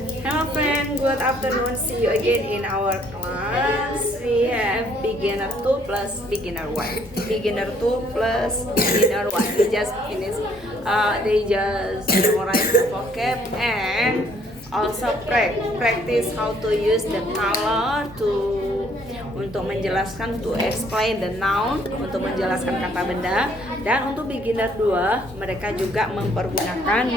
Hello friend, good afternoon. See you again in our class. We have beginner 2 plus beginner 1. Beginner 2 plus beginner 1. We just finished. They just memorize the vocab and also practice how to use the color untuk menjelaskan, to explain the noun, untuk menjelaskan kata benda. Dan untuk beginner 2 mereka juga mempertanyakan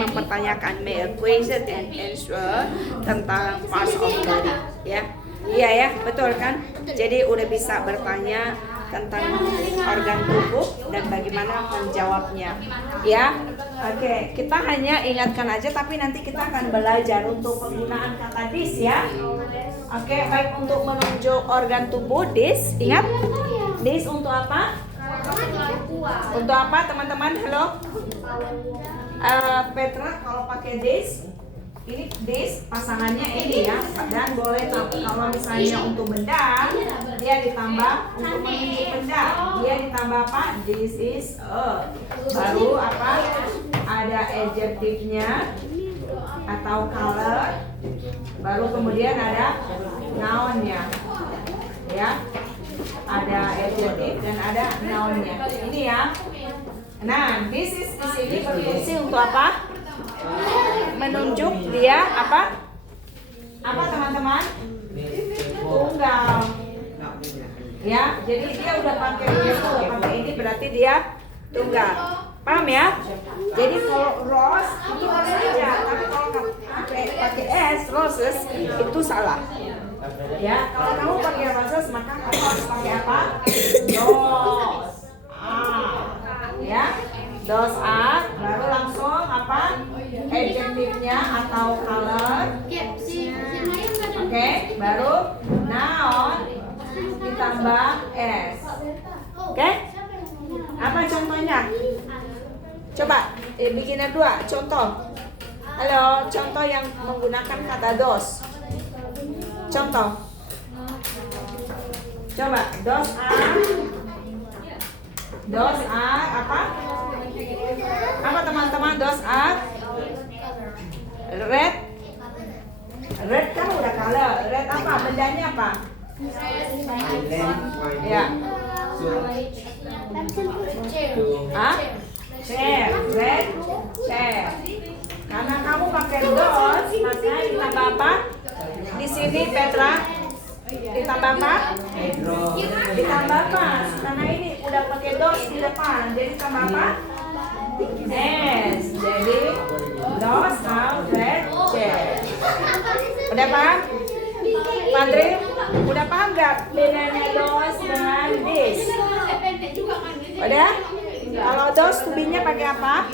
make a question and answer tentang parts of body, ya. Iya ya, betul kan? Jadi udah bisa bertanya tentang organ tubuh dan bagaimana menjawabnya, ya. Oke, kita hanya ingatkan aja, tapi nanti kita akan belajar untuk penggunaan kata this, ya. Oke, baik, untuk menunjuk organ tubuh this, ingat? This untuk apa? Untuk apa teman-teman? Halo? Petra, kalau pakai this, ini this pasangannya ini ya, dan boleh kalau misalnya untuk benda dia ditambah, untuk menunjuk benda dia ditambah apa? This is a, baru apa? Ada adjektifnya atau color, baru kemudian ada nounnya, ya. Ada adjektif dan ada nounnya. Ini ya. Nah, this is di sini berfungsi untuk apa? Menunjuk dia apa? Apa teman-teman? Tunggal. Ya, jadi dia udah pakai ini berarti dia tunggal. Paham ya? Jadi kalau rose itu saja, tapi kalau pakai s, roses itu salah. Ya, kalau kamu pakai roses maka kamu harus pakai apa? Those are, ya, those are, baru langsung apa? Adjektifnya atau color. Oke, baru noun ditambah s. Oke? Apa contohnya? Coba beginner 2, contoh. Halo, contoh yang menggunakan kata those. Contoh. Coba, those are apa? Apa teman-teman, those are? Red. Red kan udah color. Red apa? Bendanya apa? Ya. Chair. Red chair. Karena kamu pakai those, maka ditambah apa? Di sini Petra ditambah apa? Ditambah apa? Karena ini udah pakai those di depan, jadi tambah apa? S. Jadi those are red chair. Udah paham? Padre, udah paham gak bedanya those dengan this? Udah? Kalau those tubinya pakai apa?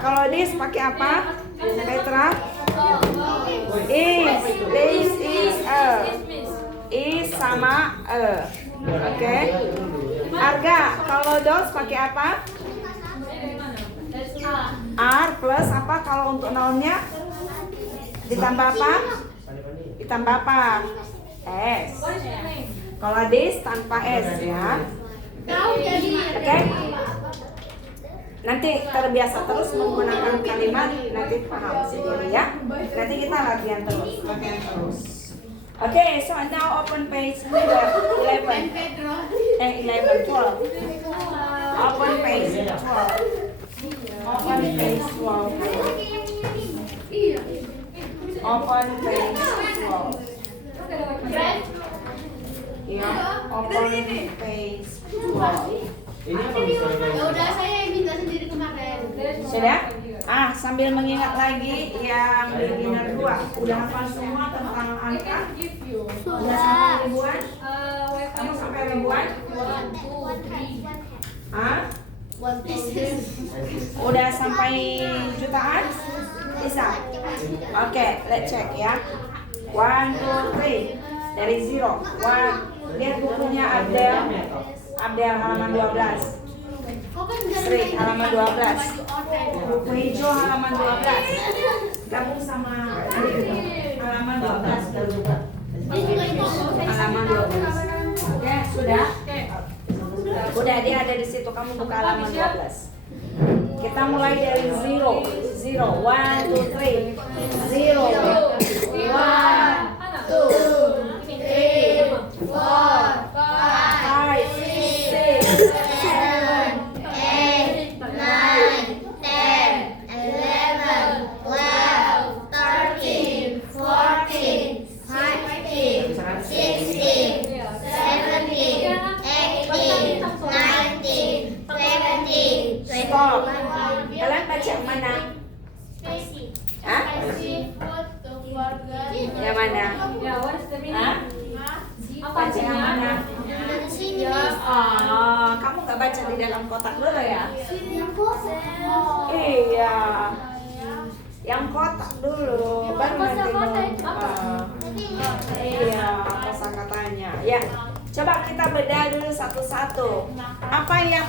Kalau this pakai apa? Petra? This is a. Is sama a. Oke. Arga, kalau those pakai apa? R plus apa kalau untuk nounnya? Ditambah apa? Ditambah apa? S. Kalau this tanpa S ya. Oke? Nanti terbiasa terus menggunakan kalimat, nanti paham sendiri ya. Nanti kita latihan terus. Oke, so now open page 11. 12. Open page 12. Open page 12. Open page 12. Ya, open page 12. Udah, saya yang minta sendiri kemarin. Sudah? Sambil mengingat lagi yang beginner 2. Udah hafal semua tentang angka? Udah sampai ribuan? Kamu sampai ribuan? Udah sampai jutaan? Bisa? Oke, let's check ya. 1, 2, 3. Dari 0. Lihat bukunya Abdel halaman 12. Sri halaman 12. Buku hijau halaman 12. Gabung sama halaman 12 terbuka. Halaman 12. Oke, sudah? Udah, dia ada di situ. Kamu buka halaman 12. Kita mulai dari 0. 1, 2, 3. 0, 1, dalam kotak dulu ya. Iya. Yang kotak dulu, baru nanti iya, kosakatanya. Ya. Coba kita bedah dulu satu-satu. Apa yang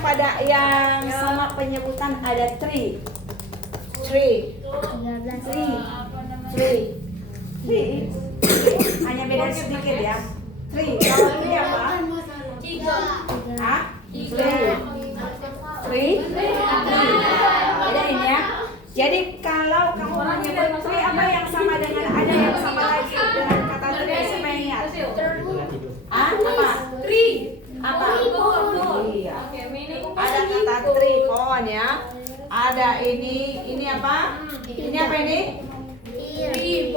sama penyebutan ada tree? Tree. Hanya beda sedikit ya. Tree. Kalau tree apa? Hah? Tree. Bedain ya. Jadi kalau kamu menyebut tree, apa yang sama dengan ada yang sama lagi dengan kata tree? Siapa yang ingat? Apa? Tree. Apa? Iya. Ada kata tree, pohon ya. Ada ini apa? Ini apa ini? Ini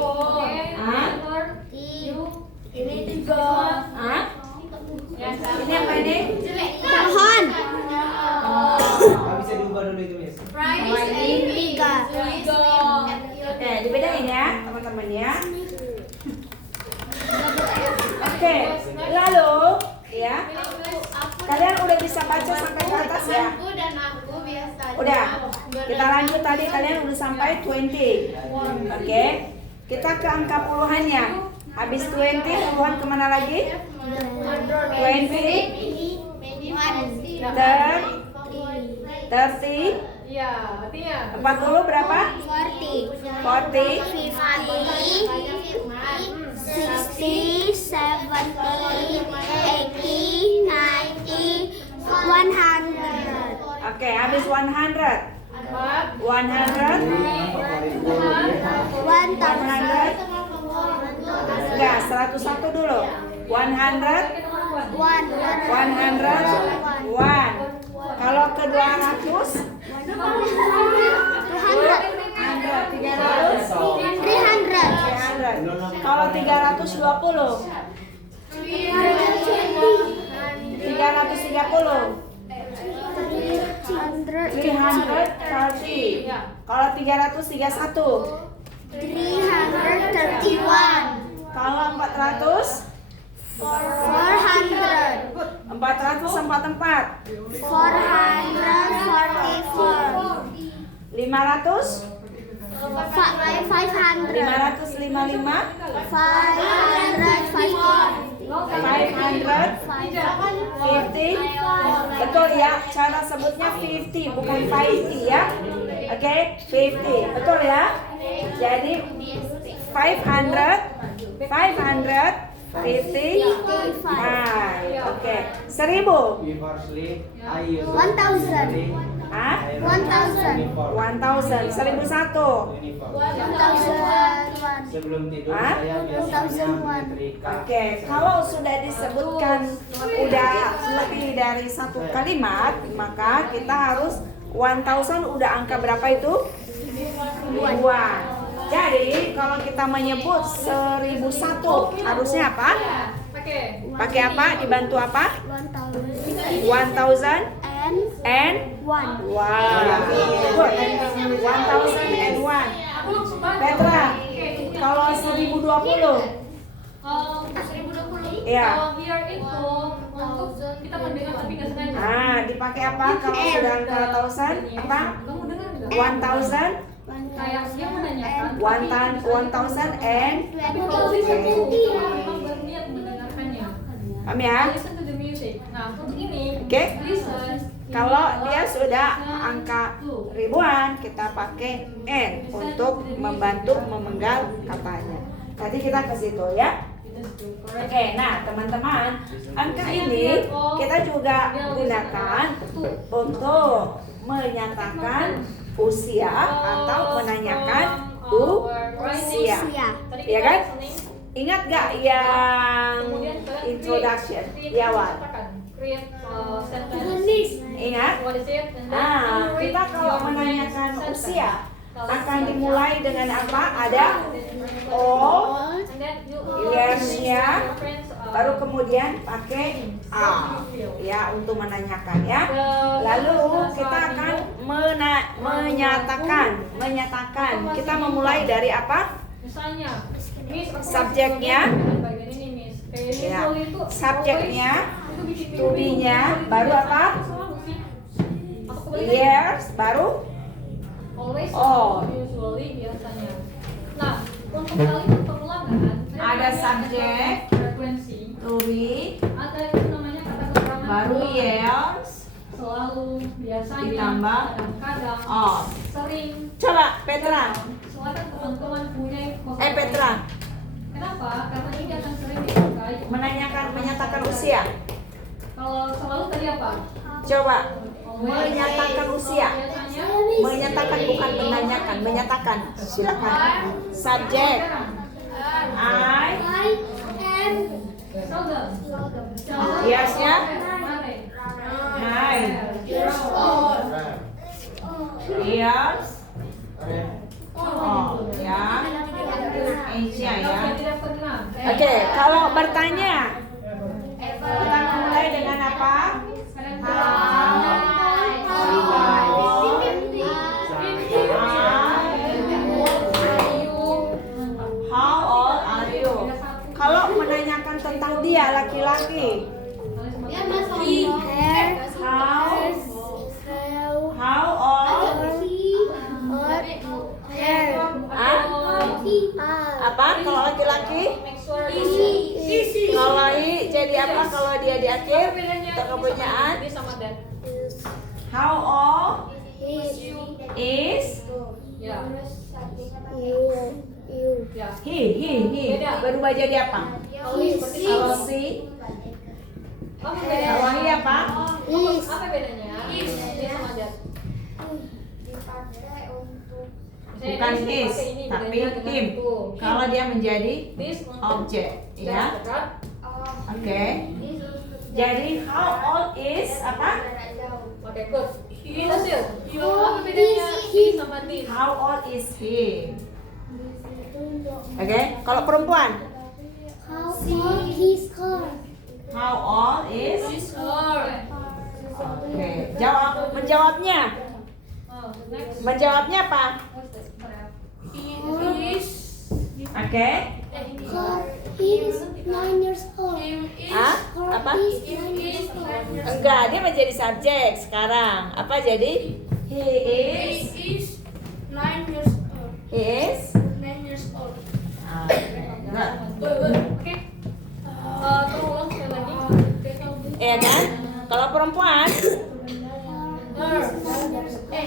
apa ini? Pohon. Bisa diubah dulu itu, Miss. Dibedain ya teman-teman ya. Oke, lalu ya, kalian udah bisa baca sampai ke atas ya? Udah, kita lanjut tadi kalian udah sampai 20. Oke, kita ke angka puluhannya. Habis 20, puluhan kemana lagi? 20, 30, Iya, artinya 40 berapa? 40, 40, 50, 60, 70, 80, 90, 100. Oke, habis 100. 100, 100, enggak, 101 dulu. 100, 101. Kalau ke 200, 300, 300. Kalau 320, 330, 330. Kalau 331, 331. kalau 400, 400. 444, 444. 500, 500. 555, 500. 50. Betul ya, cara sebutnya 50 bukan 50 ya. Oke, 50. Betul ya. Jadi 500, 555. Oke, 1000. Ah? 1000, 1001. 1001. Sebelum tidur Hah? saya biasanya menyetrika. Oke, kalau sudah disebutkan udah lebih dari satu kalimat, maka kita harus 1000 udah angka berapa itu? 2. Jadi kalau kita menyebut 1001 harusnya apa? Pakai apa? Dibantu apa? 1000 and 1. Wow, good. 1001. Petra, kalau 1020? Iya. Kalau biar itu untuk kita mendengar tapi nggak sengaja. Ah, dipakai apa kalau sudah angka 1000? Apa? Kamu dengar nggak? 1000, Kayak dia menanyakan. 1000 and Tapi kalau listen tuh kita memang berniat mendengarkannya. paham ya? Listen to the music. Nah untuk ini, Oke. listen. Kalau dia sudah angka ribuan, kita pakai n untuk membantu memenggal katanya. Tadi kita ke situ ya. Oke, nah teman-teman, angka ini kita juga gunakan untuk menyatakan usia atau menanyakan usia, ya kan? Ingat gak yang introduction di awal? Create sentence. Ingat? What is it? And then Nah, create kita kalau your menanyakan sentence. usia akan dimulai dengan apa? Ada O, And then you years-nya, your friends, baru kemudian pakai A ya untuk menanyakan ya. Lalu kita akan menyatakan. Kita memulai dari apa? misalnya Miss, aku Subjeknya. masih bagian ini Miss. Kayak Ya. Rizal itu Subjeknya, always, itu bikin to be-nya, baru apa? Selalu sih. years, baru Always, Oh. usually, biasanya. Nah, untuk kalimat pengulangan, ada subjek, frekuensi, to be, ada itu namanya kata keterangan baru pengulangan. years, Selalu, biasanya, Ditambah. kadang-kadang, oh. sering. Coba Petra, Soalnya teman-teman punya Petra, Kenapa? Karena ini akan sering dipakai. menyatakan usia. Kalau selalu tadi apa? Coba Always. menyatakan usia. Biasanya. Menyatakan bukan menanyakan, menyatakan. Silakan. Subjek. I. Seldom. Years-nya? Kemarin. 9 years. Oh, ya. Asia ya. Yang tidak pernah. Oke, kalau bertanya, kita mulai dengan apa? How old are you? Kalau menanyakan tentang dia laki-laki, how old? Apa kalau laki-laki? Kalau i jadi apa kalau dia di akhir? Untuk kepunyaan. How old is Ya. Ya. he berubah jadi apa? Kalau si Apa kalau bedanya? hi apa? Apa bedanya? Dia sama that. Bukan his tapi him. Kalau dia menjadi objek, ya. Oke. Jadi how old is apa? Oke, good. Hasil. Apa bedanya he sama this? How old is he? Oke. Kalau perempuan, how old is? Oke. Menjawabnya. Oh, next. Menjawabnya apa? Oke. Hah? Apa? Enggak, dia menjadi subjek sekarang. Apa jadi? He is. Ah, enggak. Oke. Tolong ulang sekali lagi. Ya kan? Kalau perempuan,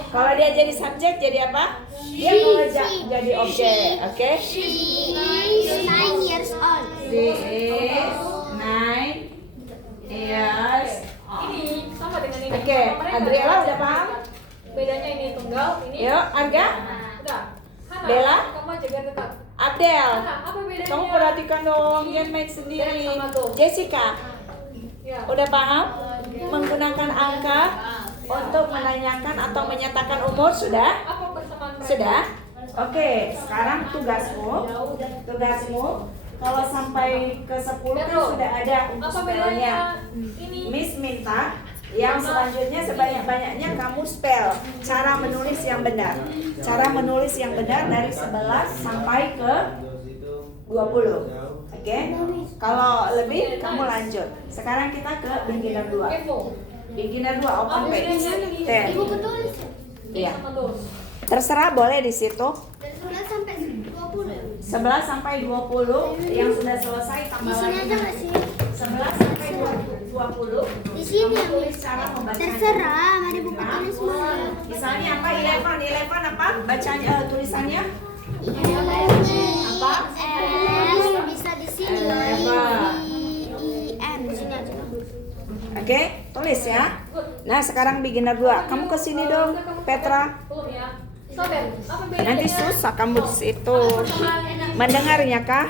kalau dia jadi subjek jadi apa? Dia kalau jadi objek, oke? She is 9 years old. Ini sama dengan ini. Oke, Mereka Adriela ada udah paham? Bedanya ini tunggal, ini. Yuk, Arga, Udah. Hana, Bella? kamu jaga dekat. Abdel, Hana, apa bedanya? kamu perhatikan dong, jangan main sendiri. Sama tuh. Jessica, Ya. udah paham? Menggunakan angka untuk menanyakan atau menyatakan umur sudah? Apa persamaan mereka? Sudah? Oke, sekarang tugasmu kalau sampai ke 10 kan sudah ada untuk Apa spellnya. bedanya ini? Miss minta yang selanjutnya sebanyak-banyaknya kamu spell cara menulis yang benar. Cara menulis yang benar dari 11 sampai ke 20. Oke? Kalau lebih kamu lanjut. Sekarang kita ke beginner 2. Evo. Beginner 2 open Apa page. bedanya ini? 10. Iya. Sama dos. Terserah boleh di situ. 20. 11 sampai 20 yang sudah selesai tambah Di sini lagi. aja nggak sih? 11 sampai 20. Di sini ya, Tulis Miss. cara membacanya. Terserah, mari buka tulis semua. Misalnya apa? 11 apa? Bacanya tulisannya apa? Bisa di sini. I-I-N. Di sini aja. Oke, tulis ya. Nah, sekarang beginner 2. Kamu ke sini dong, Petra. Belum ya. Sobat, apa bedanya? Nanti susah kamu di situ. Mendengarnya kah?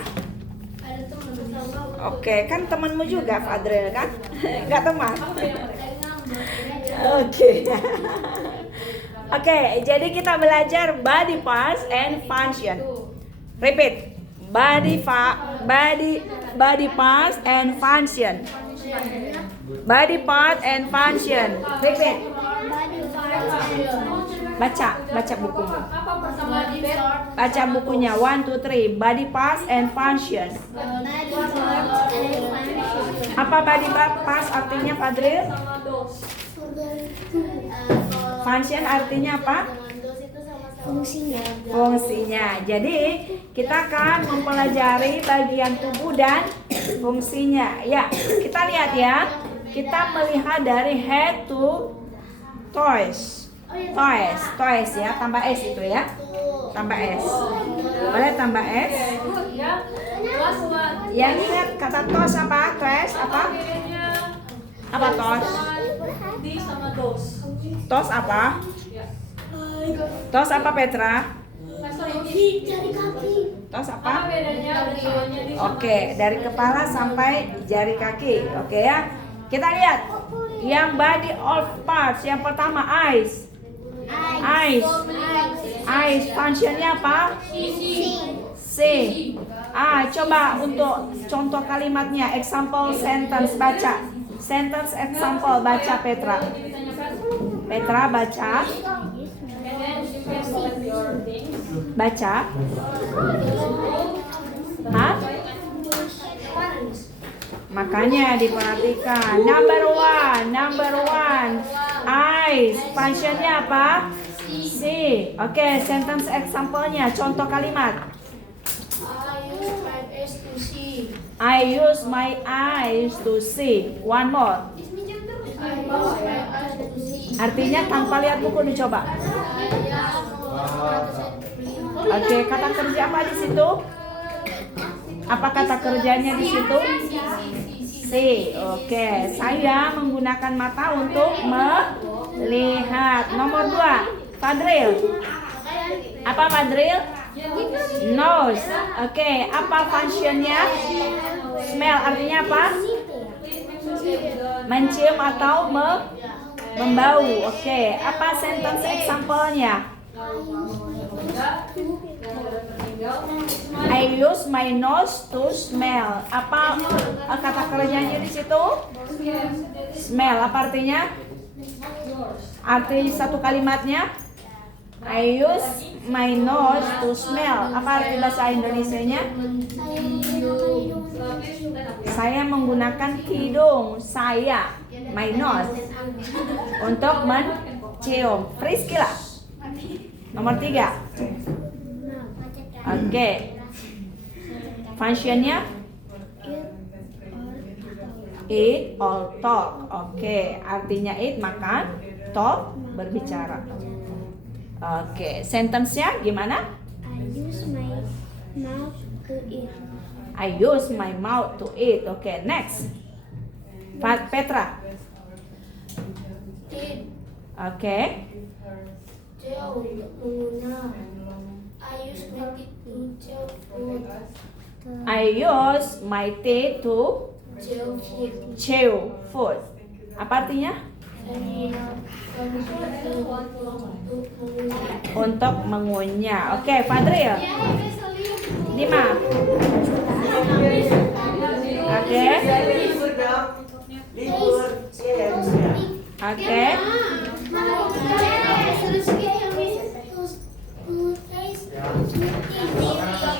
Oke, kan temanmu juga, Fadril kan? Enggak teman. Apa bedanya mereka? Oke. Oke, jadi kita belajar body parts and function. Repeat. Body parts and function. Body part and function. Repeat. Baca buku. Apa persamaan bed? Baca bukunya 1 2 3. Body parts and function. Apa body parts artinya, Fadril? Sama dos. Function artinya apa? Fungsinya. Fungsinya. Jadi kita akan mempelajari bagian tubuh dan fungsinya. Ya, kita lihat ya. Kita melihat dari head to toes. Toes ya, tambah S itu ya. Tambah S. Boleh tambah S? Ya. Last one. Yang ingat kata toes apa? Toes apa? Bedanya Apa toes? D sama dos. Toes apa? Ya. Toes apa Petra? Sorry. Jari kaki. Toes Apa apa? bedanya bersamanya D sama Oke, dari kepala sampai jari kaki. Oke ya. Kita lihat yang body of parts. Yang pertama eyes. Eyes fungsinya apa? C. Coba untuk contoh kalimatnya. Example sentence baca. Sentence example baca Petra. Petra baca. And then you can collect your things. Baca. Hah? Makanya diperhatikan. Number one. Eyes. Fungsinya apa? C. Oke, sentence example-nya. Contoh kalimat. I use my eyes to see. One more. Artinya tanpa lihat buku dicoba. Oke, kata kerja apa di situ? Apa kata kerjanya di situ? C. Oke, saya menggunakan mata untuk melihat. Nomor 2, Fadril. Apa Fadril? Nose. Oke, apa fungsinya? Smell artinya apa? Mencium atau membau. Oke, apa sentence example-nya? I use my nose to smell. Apa kata kerjanya di situ? Smell. Apa artinya? Arti satu kalimatnya? I use my nose to smell. Apa arti bahasa Indonesianya? Saya menggunakan hidung saya, my nose, untuk mencium. Priscilla. Nomor 3. Oke. Fungsinya? Eat or talk. Oke, artinya eat makan, talk berbicara. Oke, sentence-nya gimana? I use my mouth to eat. I use my mouth to eat. Oke, next. Petra. Oke. I use my teeth to chew food. Apa artinya? Untuk mengunyah. Oke, Fadril. 5. Oke. Oke.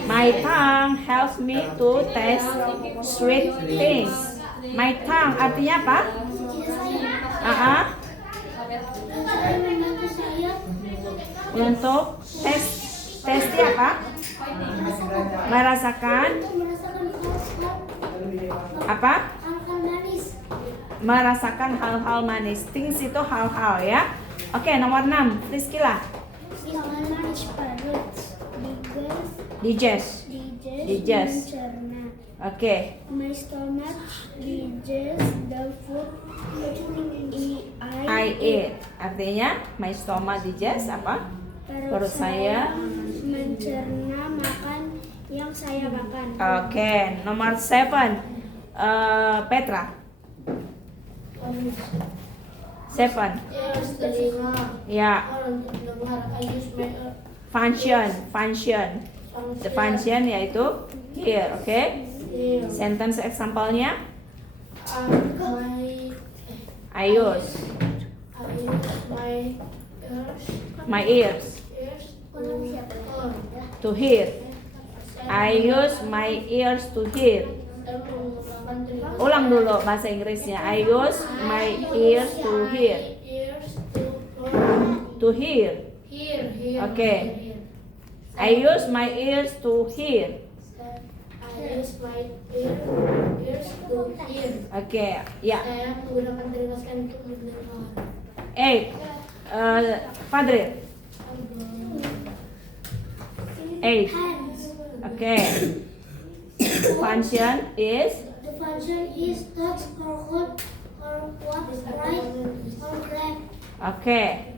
My tongue helps me to taste sweet things. My tongue artinya apa? Untuk tes apa? Merasakan apa? Merasakan hal-hal manis. Things itu hal-hal ya. Oke, nomor 6. Priscilla. Digest. Mencerna. Oke. My stomach digests the food I eat. Artinya my stomach digest apa? Perut saya mencerna makan yang saya makan. Oke, nomor 7. Petra. 7. Ya. Function. The function yaitu here, oke? Sentence example-nya I use my ears to hear. I use my ears to hear. Ulang dulu bahasa Inggrisnya. I use my ears to hear. To hear. Here. Okay. Here. I use my ears to hear. I use my ears to hear. Okay, ya. Saya menggunakan telinga saya untuk mendengar. 8. Fadril. 8. Hands. Okay. Function is The function is touch or hold or what right or grab. okay.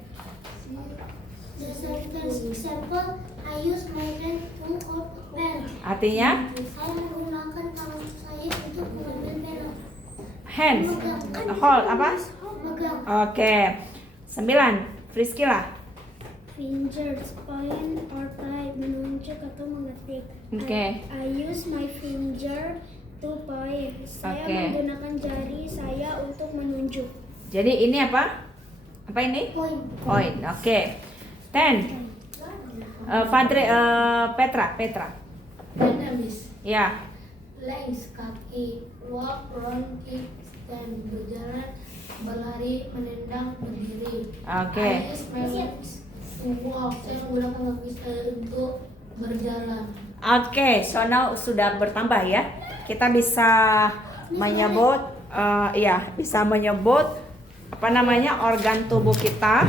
The sentence example, I use my hand to hold a pen. Artinya Saya menggunakan tangan saya untuk mengambil pena. hands. Hold apa? Megang. Oke. 9. Friskila. Fingers, point or type, menunjuk atau mengetik. Oke. I use my finger to point. Saya Oke. menggunakan jari saya untuk menunjuk. Jadi ini apa? Apa ini? Point. Point. Oke. 10. Petra. Dinamis. Ya. Legs, kaki, walk, run, kick, stand, berjalan, berlari, menendang, berdiri. Oke. I use my legs to walk. Saya menggunakan kaki saya untuk berjalan. Oke, so now sudah bertambah ya. Kita bisa menyebut bisa menyebut apa namanya organ tubuh kita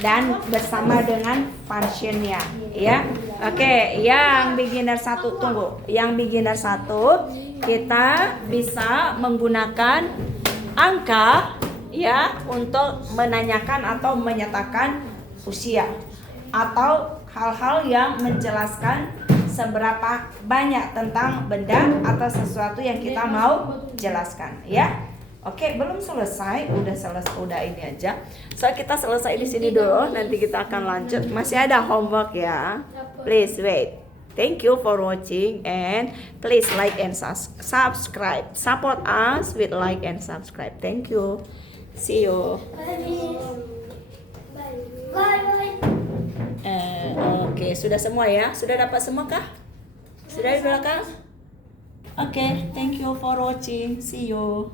dan bersama dengan functionnya ya. Oke, yang beginner 1 tunggu. Yang beginner 1 kita bisa menggunakan angka ya untuk menanyakan atau menyatakan usia atau hal-hal yang menjelaskan seberapa banyak tentang benda atau sesuatu yang kita mau jelaskan ya. Oke, belum selesai, udah ini aja. So kita selesai di sini dulu, nanti kita akan lanjut. Masih ada homework ya. Please wait. Thank you for watching and please like and subscribe. Support us with like and subscribe. Thank you. See you. Bye. Oke, sudah semua ya? Sudah dapat semua kah? Sudah di belakang? Oke, thank you for watching. See you.